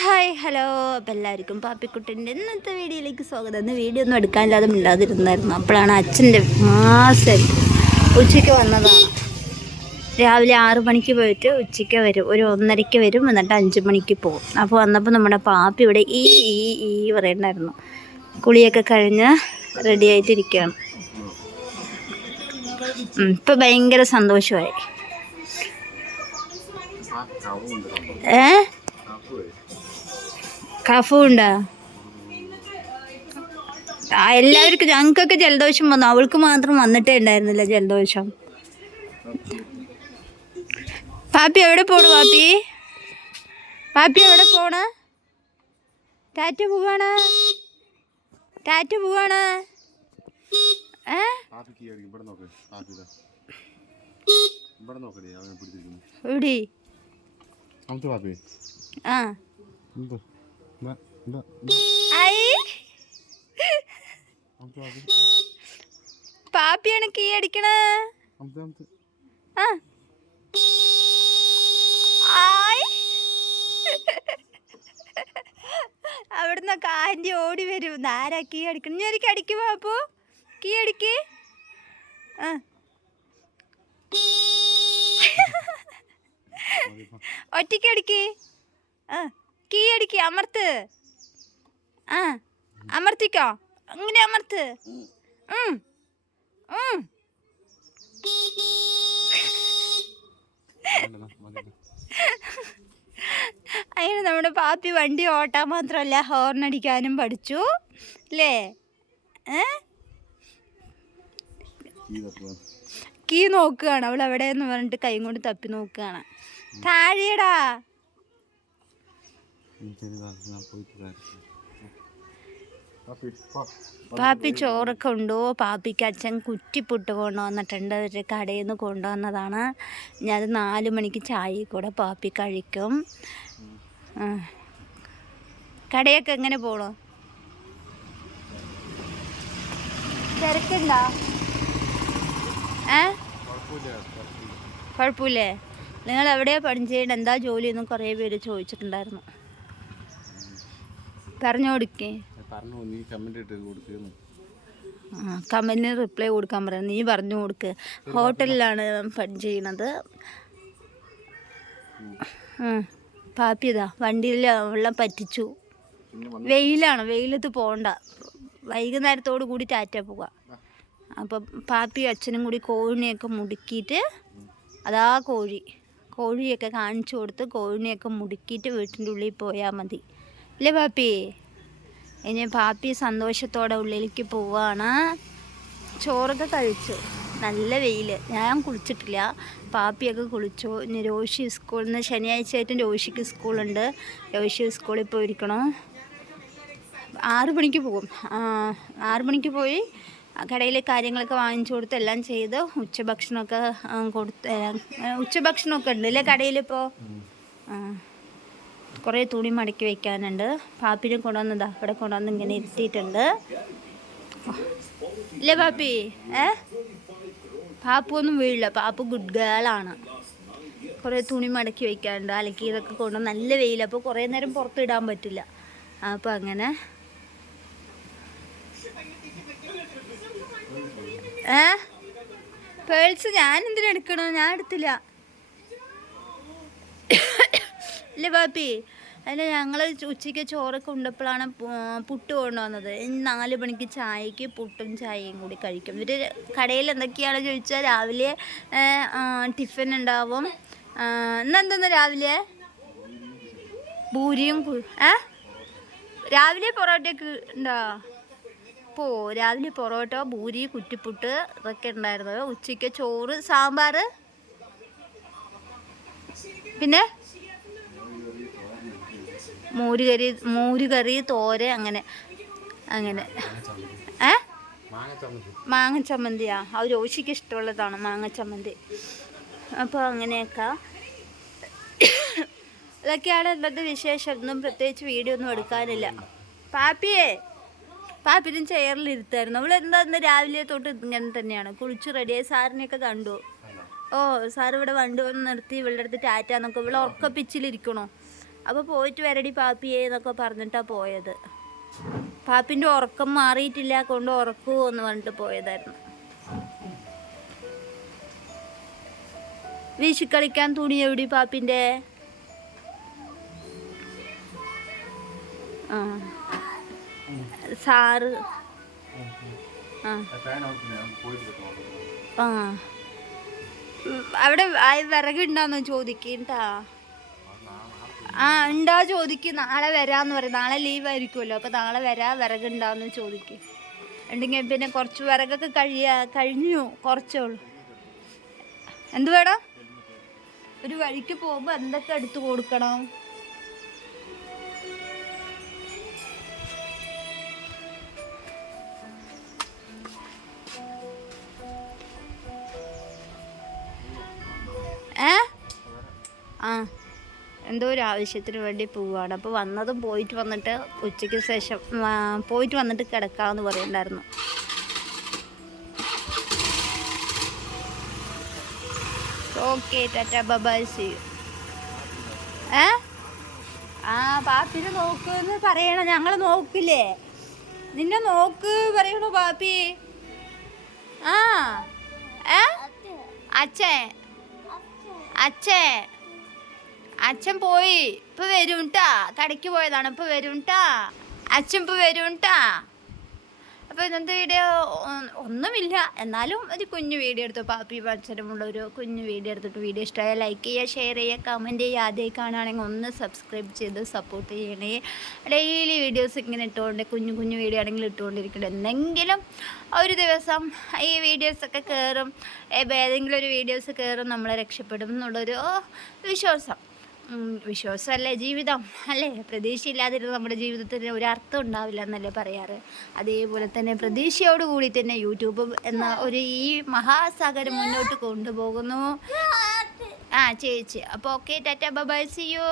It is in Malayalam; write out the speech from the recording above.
ഹായ് ഹലോ, അപ്പോൾ എല്ലാവർക്കും പാപ്പിക്കുട്ടിൻ്റെ ഇന്നത്തെ വീഡിയോയിലേക്ക് സ്വാഗതം. ഇന്ന് വീഡിയോ ഒന്നും എടുക്കാനില്ലാതെ മിണ്ടാതിരുന്നായിരുന്നു. അപ്പോഴാണ് അച്ഛൻ്റെ മാസം ഉച്ചയ്ക്ക് വന്നതാണ്. രാവിലെ 6 മണിക്ക് പോയിട്ട് ഉച്ചയ്ക്ക് വരും, ഒരു 1:30 വരും, എന്നിട്ട് 5 മണിക്ക് പോകും. അപ്പോൾ വന്നപ്പോൾ നമ്മുടെ പാപ്പി ഇവിടെ ഈ പറയണ്ടായിരുന്നു. കുളിയൊക്കെ കഴിഞ്ഞ് റെഡി ആയിട്ടിരിക്കുകയാണ്. ഇപ്പം ഭയങ്കര സന്തോഷമായി. കഫുണ്ടാ? എല്ലാവർക്കും, ഞങ്ങൾക്കൊക്കെ ജലദോഷം വന്നു, അവൾക്ക് മാത്രം വന്നിട്ടേ ഉണ്ടായിരുന്നില്ല ജലദോഷം. പാപ്പി എവിടെ പോണു? പാപ്പി എവിടെ പോണ്? ടാറ്റ പോവാണ്. പാപ്പിയാണ് കീ അടിക്കണ. അവിടുന്നൊക്കെ ആൻറ്റി ഓടി വരും. ആരാ കീ അടിക്കണം? ഞാൻ ഒരിക്കൽ അടിക്കുമോ? അപ്പോ കീ അടിക്ക്. ഒറ്റയ്ക്ക് അടിക്ക്. കീ അടിക്ക്, അമർത്ത്. അമർത്തിക്കോ, അങ്ങനെ അമർത്ത്. അതിന് നമ്മുടെ പാപ്പി വണ്ടി ഓട്ടാൻ മാത്രമല്ല ഹോർൺ അടിക്കാനും പഠിച്ചു അല്ലേ? കീ നോക്കുകയാണ് അവൾ എവിടെയെന്ന് പറഞ്ഞിട്ട് കൈ കൊണ്ട് തപ്പി നോക്കുകയാണ്. താഴെടാ. പാപ്പി ചോറൊക്കെ ഉണ്ടോ? പാപ്പിക്ക് അച്ഛൻ കുറ്റിപ്പുട്ട് കൊണ്ടുവന്നിട്ടുണ്ട്. ഒരു കടയിൽ നിന്ന് കൊണ്ടുവന്നതാണ്. ഞാൻ അത് 4 മണിക്ക് ചായ കൂടെ പാപ്പി കഴിക്കും. കടയൊക്കെ എങ്ങനെ പോണോ? തിരക്കുണ്ടോ? കുഴപ്പമില്ലേ? നിങ്ങൾ എവിടെയാണ് പണി ചെയ്യേണ്ടത്, എന്താ ജോലിയൊന്നും കുറേ പേര് ചോദിച്ചിട്ടുണ്ടായിരുന്നു. പറഞ്ഞു കൊടുക്കേ. കമന്റിന് റിപ്ലൈ കൊടുക്കാൻ പറയാം. നീ പറഞ്ഞു കൊടുക്ക്. ഹോട്ടലിലാണ് പണി ചെയ്യണത്. പാപ്പി ഇതാ വണ്ടിയിൽ വെള്ളം പറ്റിച്ചു. വെയിലാണ്, വെയിലത്ത് പോകണ്ട. വൈകുന്നേരത്തോടു കൂടി ടാറ്റ പോകാം. അപ്പം പാപ്പി അച്ഛനും കൂടി കോഴിനെയൊക്കെ മുടുക്കിയിട്ട്, അതാ കോഴിയൊക്കെ കാണിച്ചു കൊടുത്ത് കോഴിനെയൊക്കെ മുടുക്കിയിട്ട് വീട്ടിൻ്റെ ഉള്ളിൽ പോയാൽ മതി അല്ലേ പാപ്പി? ഇനി പാപ്പി സന്തോഷത്തോടെ ഉള്ളിലേക്ക് പോവാണ്. ചോറൊക്കെ കഴിച്ചു. നല്ല വെയിൽ. ഞാൻ കുളിച്ചിട്ടില്ല, പാപ്പിയൊക്കെ കുളിച്ചു. ഇനി രോഷി സ്കൂളിൽ നിന്ന് ശനിയാഴ്ചയായിട്ടും രോഷിക്ക് സ്കൂളുണ്ട്. രോഷി സ്കൂളിൽ പോയിരിക്കണം. 6 മണിക്ക് പോകും. 6 മണിക്ക് പോയി കടയിലെ കാര്യങ്ങളൊക്കെ വാങ്ങിച്ചു കൊടുത്ത് എല്ലാം ചെയ്ത് ഉച്ചഭക്ഷണമൊക്കെ ഉച്ചഭക്ഷണമൊക്കെ ഉണ്ട് അല്ലേ കടയിലിപ്പോൾ? കുറേ തുണി മടക്കി വയ്ക്കാനുണ്ട്. പാപ്പിനെ കൊണ്ടുവന്നതാ ഇവിടെ കൊണ്ടുവന്ന് ഇങ്ങനെ ഇരുത്തിയിട്ടുണ്ട് അല്ലേ പാപ്പി? പാപ്പു ഒന്നും വീഴില്ല. പാപ്പു ഗുഡ് ഗേളാണ്. കുറേ തുണി മടക്കി വയ്ക്കാനുണ്ട്. അലക്കിയതൊക്കെ കൊണ്ടുവന്ന് നല്ല വെയിൽ, അപ്പോൾ കുറേ നേരം പുറത്തിടാൻ പറ്റില്ല. അപ്പോൾ അങ്ങനെ പേഴ്സ് ഞാൻ എന്തിനാ എടുക്കണോ? ഞാൻ എടുത്തില്ല അല്ലേ പാപ്പി? അതിന് ഞങ്ങൾ ഉച്ചയ്ക്ക് ചോറൊക്കെ ഉണ്ടപ്പോഴാണ് പുട്ട് കൊണ്ടുവന്നത്. 4 മണിക്ക് ചായക്ക് പുട്ടും ചായയും കൂടി കഴിക്കും. ഇവർ കടയിൽ എന്തൊക്കെയാണ് ചോദിച്ചാൽ രാവിലെ ടിഫിൻ ഉണ്ടാവും. ഇന്നെന്തെന്ന് രാവിലെ ഭൂരിയും രാവിലെ പൊറോട്ടയൊക്കെ ഉണ്ടോ? രാവിലെ പൊറോട്ട, ഭൂരി, കുറ്റിപ്പുട്ട് ഇതൊക്കെ ഉണ്ടായിരുന്നത്. ഉച്ചയ്ക്ക് ചോറ്, സാമ്പാർ, പിന്നെ മോരുകറി, തോര, അങ്ങനെ മാങ്ങ ചമ്മന്തിയാ? അത് രോഷിക്ക് ഇഷ്ടമുള്ളതാണ് മാങ്ങ ചമ്മന്തി. അപ്പോൾ അങ്ങനെയൊക്കെ ഇതൊക്കെയാണ് ഇന്നത്തെ വിശേഷം. ഒന്നും പ്രത്യേകിച്ച് വീഡിയോ ഒന്നും എടുക്കാനില്ല. പാപ്പിനും ചെയറിലിരുത്തായിരുന്നു. അവളെന്താ ഇന്ന് രാവിലെ തൊട്ട് ഇങ്ങനെ തന്നെയാണ്. കുളിച്ച് റെഡിയായി. സാറിനെയൊക്കെ കണ്ടു. സാർ ഇവിടെ വണ്ടി വന്ന് നിർത്തി ഇവളുടെ അടുത്ത് ടാറ്റ എന്നൊക്കെ. ഇവിടെ ഉറക്കപ്പിച്ചിലിരിക്കണോ? അപ്പോൾ പോയിട്ട് വരടി പാപ്പിയേ എന്നൊക്കെ പറഞ്ഞിട്ടാണ് പോയത്. പാപ്പിൻ്റെ ഉറക്കം മാറിയിട്ടില്ല, കൊണ്ട് ഉറക്കുമോ എന്ന് പറഞ്ഞിട്ട് പോയതായിരുന്നു. വീശിക്കളിക്കാൻ തുണി എവിടെ പാപ്പിൻ്റെ? ആ സാറ് ആ ആ അവിടെ വിറകുണ്ടാന്ന് ചോദിക്കട്ടാ. ആ ഉണ്ടാ ചോദിക്കും. നാളെ വരാമെന്ന് പറയും. നാളെ ലീവ് ആയിരിക്കുമല്ലോ, അപ്പോൾ നാളെ വിറകുണ്ടാന്ന് ചോദിക്കും. ഉണ്ടെങ്കിൽ പിന്നെ കുറച്ച് വിറകൊക്കെ കഴിഞ്ഞു, കുറച്ചേ ഉള്ളൂ. എന്ത് വേണം? ഒരു വഴിക്ക് പോകുമ്പോൾ എന്തൊക്കെ എടുത്തു കൊടുക്കണം? ആ എന്തോ ഒരു ആവശ്യത്തിന് വേണ്ടി പോവുകയാണ്. അപ്പോൾ വന്നതും പോയിട്ട് വന്നിട്ട് ഉച്ചയ്ക്ക് ശേഷം പോയിട്ട് വന്നിട്ട് കിടക്കാമെന്ന് പറയുന്നുണ്ടായിരുന്നു. Okay tata bye see you. ആ പാപ്പിനെ നോക്കുമെന്ന് പറയണം. ഞങ്ങൾ നോക്കില്ലേ, നിന്നെ നോക്ക് പറയണോ പാപ്പി? ആ അച്ഛൻ പോയി, ഇപ്പൊ വരും ട്ടാ. കടയ്ക്ക് പോയതാണ്, ഇപ്പൊ വരും ട്ടാ. അച്ഛൻ ഇപ്പൊ വരും ട്ടാ. അപ്പോൾ ഇന്നത്തെ വീഡിയോ ഒന്നുമില്ല, എന്നാലും ഒരു കുഞ്ഞു വീഡിയോ എടുത്തു. പാപ്പി അച്ഛനുമുള്ള ഒരു കുഞ്ഞു വീഡിയോ എടുത്തിട്ട് വീഡിയോ ഇഷ്ടമായ ലൈക്ക് ചെയ്യുക, ഷെയർ ചെയ്യുക, കമൻറ്റ് ചെയ്യുക. ആദ്യമായി കാണുകയാണെങ്കിൽ ഒന്ന് സബ്സ്ക്രൈബ് ചെയ്ത് സപ്പോർട്ട് ചെയ്യണേ. ഡെയിലി വീഡിയോസ് ഇങ്ങനെ ഇട്ടുകൊണ്ട് കുഞ്ഞു കുഞ്ഞു വീഡിയോ ആണെങ്കിൽ ഇട്ടുകൊണ്ടിരിക്കണം. എന്തെങ്കിലും ഒരു ദിവസം ഈ വീഡിയോസൊക്കെ കയറും, ഏതെങ്കിലും ഒരു വീഡിയോസ് കയറും, നമ്മളെ രക്ഷപ്പെടും എന്നുള്ളൊരു വിശ്വാസമല്ലേ ജീവിതം അല്ലേ? പ്രതീക്ഷയില്ലാതിരുന്ന നമ്മുടെ ജീവിതത്തിന് ഒരർത്ഥം ഉണ്ടാവില്ല എന്നല്ലേ പറയാറ്. അതേപോലെ തന്നെ പ്രതീക്ഷയോടുകൂടി തന്നെ യൂട്യൂബ് എന്ന ഒരു ഈ മഹാസാഗരം മുന്നോട്ട് കൊണ്ടുപോകുന്നു. ചേച്ചി അപ്പോൾ okay tata bye see U.